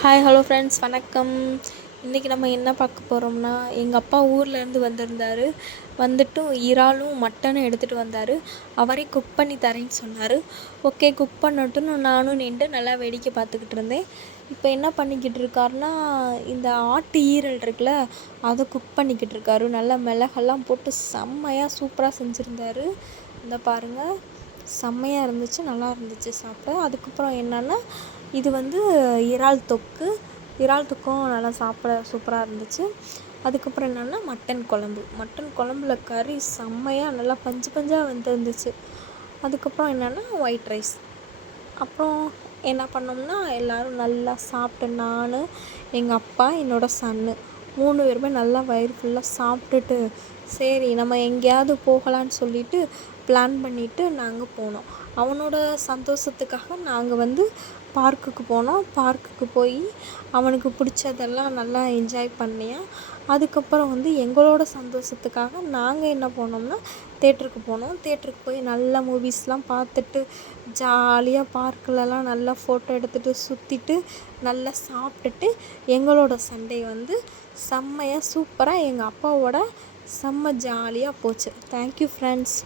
Hi hello friends, வணக்கம். இன்றைக்கி நம்ம என்ன பார்க்க போகிறோம்னா, எங்கள் அப்பா ஊர்லேருந்து வந்திருந்தார். வந்துட்டு இறாலும் மட்டனும் எடுத்துகிட்டு வந்தார். அவரே குக் பண்ணி தரேன்னு சொன்னார். ஓகே, குக் பண்ணட்டுன்னு நானும் நின்று நல்லா வேடிக்கை பார்த்துக்கிட்டு இருந்தேன். இப்போ என்ன பண்ணிக்கிட்டு இருக்காருன்னா, இந்த ஆட்டு ஈரல் இருக்குல்ல, அதை குக் பண்ணிக்கிட்டு இருக்காரு. நல்லா மிளகெல்லாம் போட்டு செம்மையாக சூப்பராக செஞ்சுருந்தாரு. இந்த பாருங்கள், செம்மையாக இருந்துச்சு, நல்லா இருந்துச்சு சாப்பிட. அதுக்கப்புறம் என்னென்னா, இது இறால் தொக்கு. இறால் தொக்கும் நல்லா சாப்பிட சூப்பராக இருந்துச்சு. அதுக்கப்புறம் என்னென்னா மட்டன் குழம்புல கறி செம்மையாக நல்லா பஞ்சு பஞ்சாக வந்துருந்துச்சு. அதுக்கப்புறம் என்னென்னா ஒயிட் ரைஸ். அப்புறம் என்ன பண்ணோம்னா, எல்லோரும் நல்லா சாப்பிட்டு, நான், எங்கள் அப்பா, என்னோடய சன்னு 3 பேருமே நல்லா வயிறு ஃபுல்லாக சாப்பிட்டுட்டு, சரி நம்ம எங்கேயாவது போகலான்னு சொல்லிவிட்டு பிளான் பண்ணிவிட்டு நாங்கள் போனோம். அவனோட சந்தோஷத்துக்காக நாங்கள் பார்க்குக்கு போனோம். பார்க்குக்கு போய் அவனுக்கு பிடிச்சதெல்லாம் நல்லா என்ஜாய் பண்ணியான். அதுக்கப்புறம் எங்களோட சந்தோஷத்துக்காக நாங்கள் என்ன போனோம்னா, தேட்டருக்கு போனோம். தேட்டருக்கு போய் நல்லா மூவிஸ்லாம் பார்த்துட்டு, ஜாலியாக பார்க்குலலாம் நல்லா ஃபோட்டோ எடுத்துகிட்டு சுற்றிட்டு நல்லா சாப்பிட்டுட்டு, எங்களோட சண்டே செம்மையாக சூப்பராக எங்கள் அப்பாவோட செம்ம ஜாலியாக போச்சு. Thank you friends.